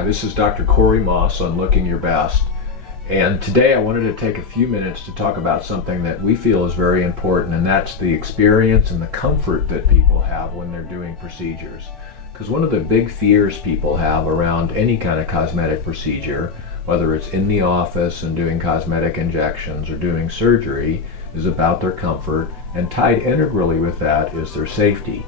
Hi, this is Dr. Corey Maas on Looking Your Best, and today I wanted to take a few minutes to talk about something that we feel is very important, and that's the experience and the comfort that people have when they're doing procedures. Because one of the big fears people have around any kind of cosmetic procedure, whether it's in the office and doing cosmetic injections or doing surgery, is about their comfort, and tied integrally with that is their safety.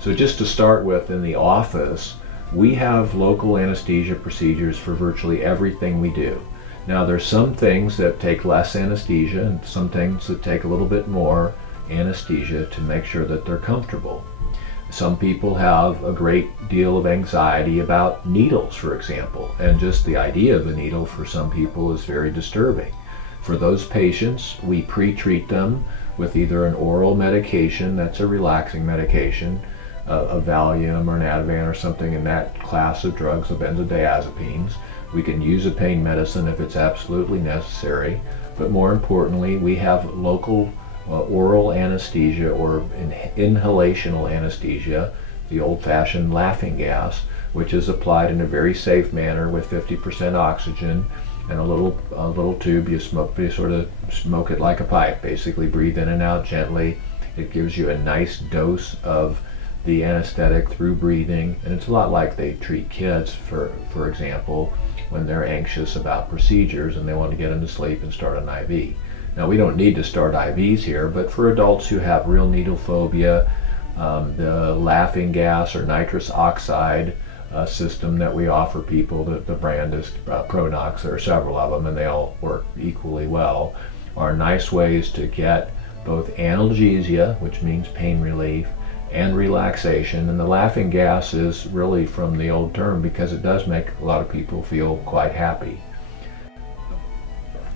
So just to start with, in the office, we have local anesthesia procedures for virtually everything we do. Now there's some things that take less anesthesia and some things that take a little bit more anesthesia to make sure that they're comfortable. Some people have a great deal of anxiety about needles, for example, and just the idea of a needle for some people is very disturbing. For those patients, we pre-treat them with either an oral medication, that's a relaxing medication, a Valium or an Ativan or something in that class of drugs, of benzodiazepines. We can use a pain medicine if it's absolutely necessary, but more importantly, we have local oral anesthesia or inhalational anesthesia, the old-fashioned laughing gas, which is applied in a very safe manner with 50% oxygen and a little tube. You sort of smoke it like a pipe, basically breathe in and out gently. It gives you a nice dose of the anesthetic through breathing, and it's a lot like they treat kids, for example, when they're anxious about procedures and they want to get them to sleep and start an IV. Now we don't need to start IVs here, but for adults who have real needle phobia, the laughing gas or nitrous oxide system that we offer people, the brand is Pronox. There are several of them and they all work equally well, are nice ways to get both analgesia, which means pain relief, and relaxation. And the laughing gas is really from the old term because it does make a lot of people feel quite happy.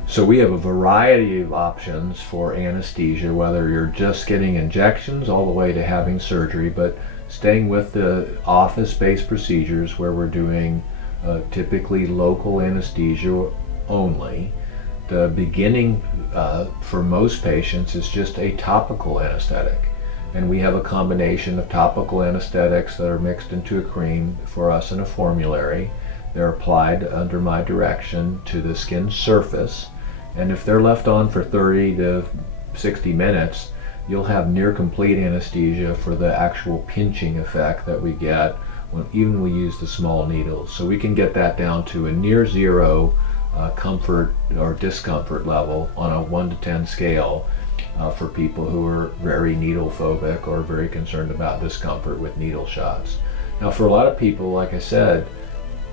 So we have a variety of options for anesthesia, whether you're just getting injections all the way to having surgery, but staying with the office-based procedures where we're doing typically local anesthesia only. The beginning for most patients is just a topical anesthetic. And we have a combination of topical anesthetics that are mixed into a cream for us in a formulary. They're applied under my direction to the skin surface, and if they're left on for 30 to 60 minutes, you'll have near complete anesthesia for the actual pinching effect that we get even when we use the small needles. So we can get that down to a near zero comfort or discomfort level on a 1 to 10 scale. For people who are very needle phobic or very concerned about discomfort with needle shots. Now for a lot of people, like I said,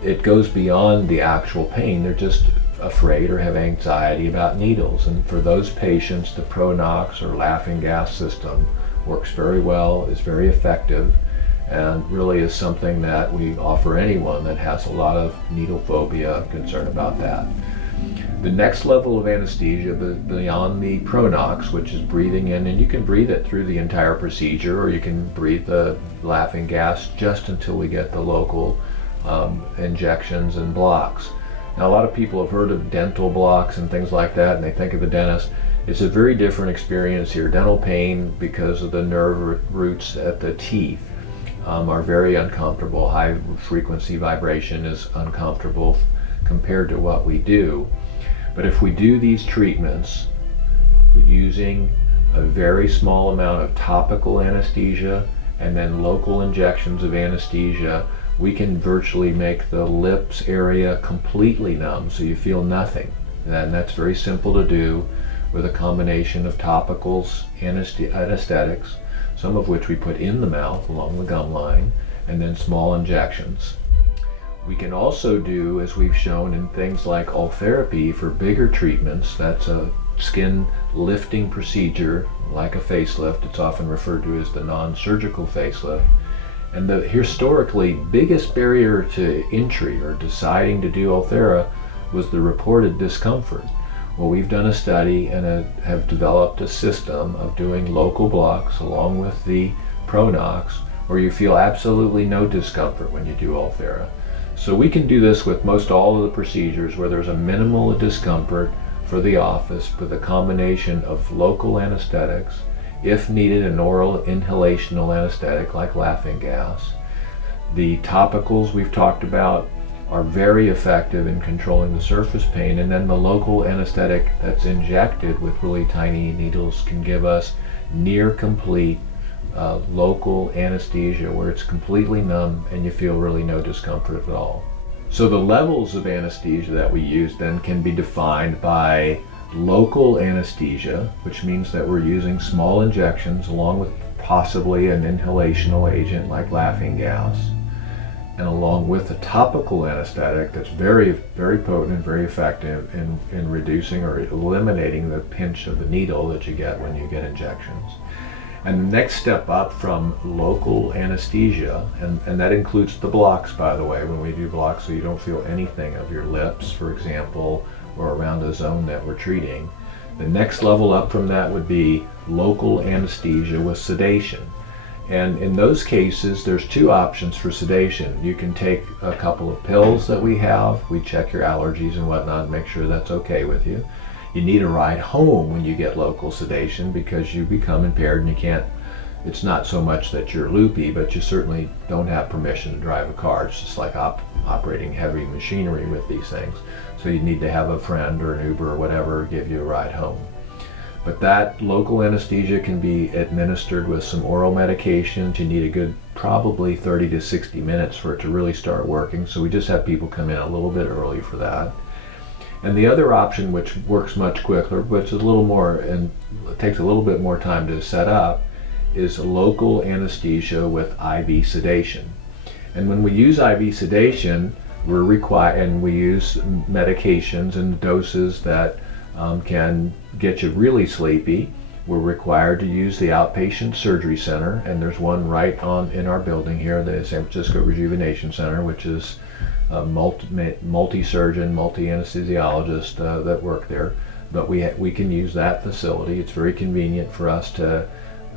it goes beyond the actual pain. They're just afraid or have anxiety about needles, and for those patients the Pronox or laughing gas system works very well, is very effective, and really is something that we offer anyone that has a lot of needle phobia, concern about that. The next level of anesthesia beyond the Pronox, which is breathing in, and you can breathe it through the entire procedure, or you can breathe the laughing gas just until we get the local injections and blocks. Now a lot of people have heard of dental blocks and things like that, and they think of the dentist. It's a very different experience here. Dental pain, because of the nerve roots at the teeth, are very uncomfortable. High frequency vibration is uncomfortable compared to what we do. But if we do these treatments using a very small amount of topical anesthesia and then local injections of anesthesia, we can virtually make the lips area completely numb so you feel nothing. And that's very simple to do with a combination of topicals, anesthetics, some of which we put in the mouth along the gum line, and then small injections. We can also do, as we've shown in things like Ultherapy for bigger treatments, that's a skin lifting procedure like a facelift. It's often referred to as the non-surgical facelift. And the historically biggest barrier to entry or deciding to do Ulthera was the reported discomfort. Well, we've done a study and have developed a system of doing local blocks along with the Pronox where you feel absolutely no discomfort when you do Ulthera. So we can do this with most all of the procedures where there's a minimal discomfort for the office with a combination of local anesthetics, if needed an oral inhalational anesthetic like laughing gas. The topicals we've talked about, are very effective in controlling the surface pain, and then the local anesthetic that's injected with really tiny needles can give us near complete local anesthesia where it's completely numb and you feel really no discomfort at all. So the levels of anesthesia that we use then can be defined by local anesthesia, which means that we're using small injections along with possibly an inhalational agent like laughing gas, and along with a topical anesthetic that's very, very potent and very effective in reducing or eliminating the pinch of the needle that you get when you get injections. And the next step up from local anesthesia, and that includes the blocks, by the way, when we do blocks so you don't feel anything of your lips, for example, or around a zone that we're treating. The next level up from that would be local anesthesia with sedation. And in those cases, there's two options for sedation. You can take a couple of pills that we have. We check your allergies and whatnot, make sure that's okay with you. You need a ride home when you get local sedation because you become impaired and you can't, it's not so much that you're loopy, but you certainly don't have permission to drive a car. It's just like operating heavy machinery with these things. So you need to have a friend or an Uber or whatever give you a ride home. But that local anesthesia can be administered with some oral medications. You need a good probably 30 to 60 minutes for it to really start working. So we just have people come in a little bit early for that. And the other option, which works much quicker, which is a little more and takes a little bit more time to set up, is local anesthesia with IV sedation. And when we use IV sedation, we use medications and doses that can get you really sleepy. We're required to use the outpatient surgery center, and there's one right in our building here, the San Francisco Rejuvenation Center, which is a multi-surgeon, multi-anesthesiologist that work there. But we can use that facility. It's very convenient for us to,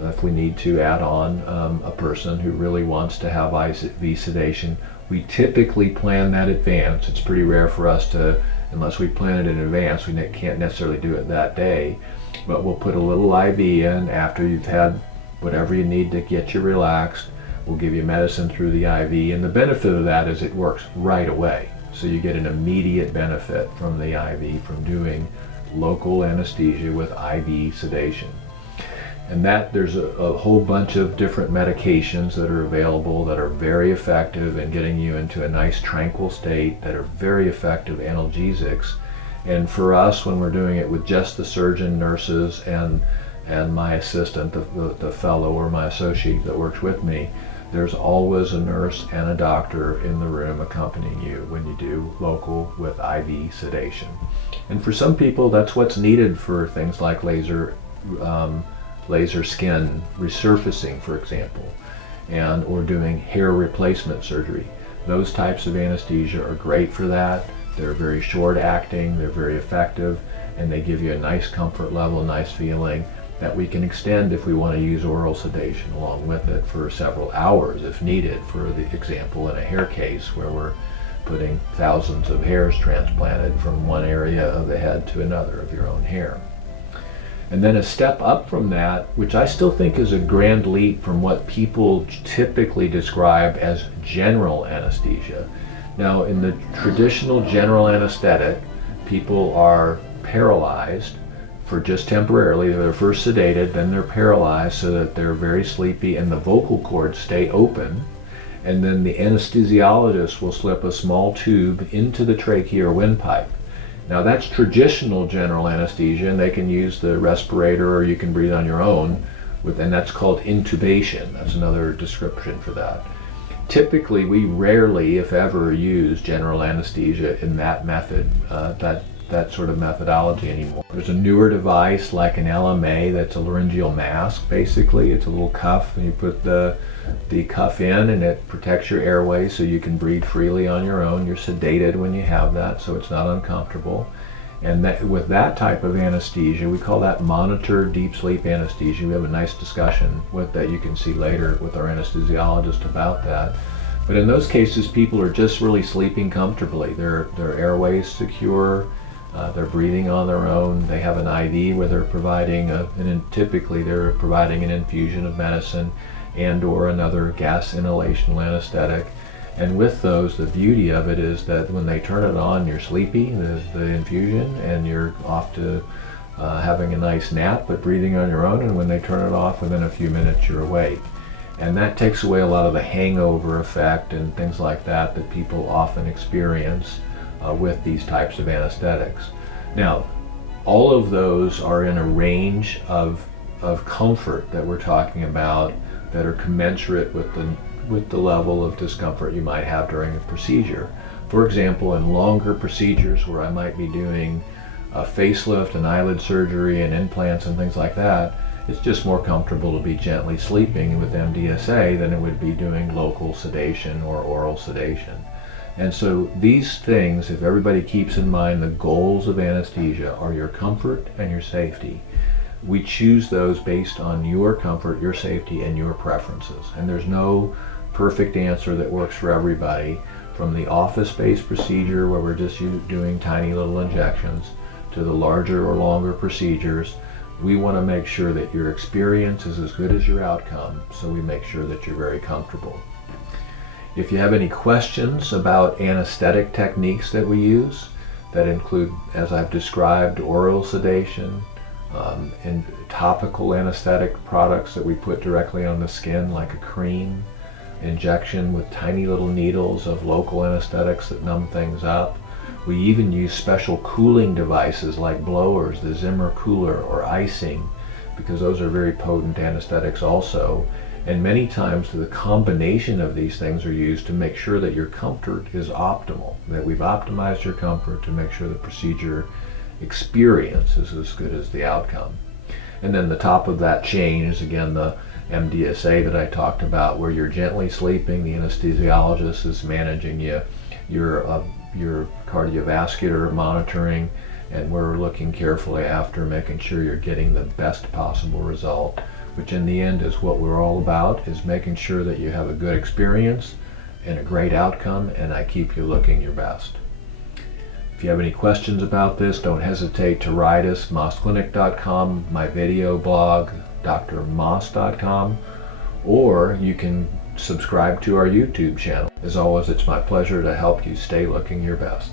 if we need to add on a person who really wants to have IV sedation. We typically plan that in advance. It's pretty rare for us to, unless we plan it in advance, we can't necessarily do it that day. But we'll put a little IV in after you've had whatever you need to get you relaxed. We'll give you medicine through the IV, and the benefit of that is it works right away. So you get an immediate benefit from the IV from doing local anesthesia with IV sedation. And that there's a whole bunch of different medications that are available that are very effective in getting you into a nice tranquil state, that are very effective analgesics. And for us, when we're doing it with just the surgeon, nurses, and my assistant, the fellow or my associate that works with me, there's always a nurse and a doctor in the room accompanying you when you do local with IV sedation. And for some people, that's what's needed for things like laser skin resurfacing, for example, or doing hair replacement surgery. Those types of anesthesia are great for that. They're very short acting, they're very effective, and they give you a nice comfort level, nice feeling that we can extend if we want to use oral sedation along with it for several hours if needed. For the example, in a hair case where we're putting thousands of hairs transplanted from one area of the head to another of your own hair. And then a step up from that, which I still think is a grand leap from what people typically describe as general anesthesia. Now, in the traditional general anesthetic, people are paralyzed for just temporarily. They're first sedated, then they're paralyzed so that they're very sleepy and the vocal cords stay open. And then the anesthesiologist will slip a small tube into the trachea or windpipe. Now that's traditional general anesthesia, and they can use the respirator or you can breathe on your own, and that's called intubation. That's another description for that. Typically, we rarely, if ever, use general anesthesia in that method, that sort of methodology anymore. There's a newer device like an LMA that's a laryngeal mask, basically. It's a little cuff, and you put the cuff in, and it protects your airways so you can breathe freely on your own. You're sedated when you have that, so it's not uncomfortable. And with that type of anesthesia, we call that monitored deep sleep anesthesia. We have a nice discussion that you can see later with our anesthesiologist about that. But in those cases, people are just really sleeping comfortably. Their airways secure. They're breathing on their own. They have an IV where they're providing typically they're providing an infusion of medicine and or another gas inhalational anesthetic. And with those, the beauty of it is that when they turn it on, you're sleepy, the infusion, and you're off to having a nice nap, but breathing on your own. And when they turn it off, within a few minutes, you're awake. And that takes away a lot of the hangover effect and things like that that people often experience with these types of anesthetics. Now, all of those are in a range of comfort that we're talking about that are commensurate with the level of discomfort you might have during a procedure. For example, in longer procedures where I might be doing a facelift and eyelid surgery and implants and things like that, it's just more comfortable to be gently sleeping with MDSA than it would be doing local sedation or oral sedation. And so these things, if everybody keeps in mind the goals of anesthesia are your comfort and your safety, we choose those based on your comfort, your safety, and your preferences. And there's no perfect answer that works for everybody. From the office-based procedure where we're just doing tiny little injections to the larger or longer procedures, we want to make sure that your experience is as good as your outcome, so we make sure that you're very comfortable. If you have any questions about anesthetic techniques that we use, that include, as I've described, oral sedation, and topical anesthetic products that we put directly on the skin, like a cream, injection with tiny little needles of local anesthetics that numb things up. We even use special cooling devices like blowers, the Zimmer cooler, or icing, because those are very potent anesthetics also. And many times the combination of these things are used to make sure that your comfort is optimal, that we've optimized your comfort to make sure the procedure experience is as good as the outcome. And then the top of that chain is again the MDSA that I talked about, where you're gently sleeping, the anesthesiologist is managing your cardiovascular monitoring, and we're looking carefully after making sure you're getting the best possible result, which in the end is what we're all about, is making sure that you have a good experience and a great outcome, and I keep you looking your best. If you have any questions about this, don't hesitate to write us, maasclinic.com, my video blog, drmaas.com, or you can subscribe to our YouTube channel. As always, it's my pleasure to help you stay looking your best.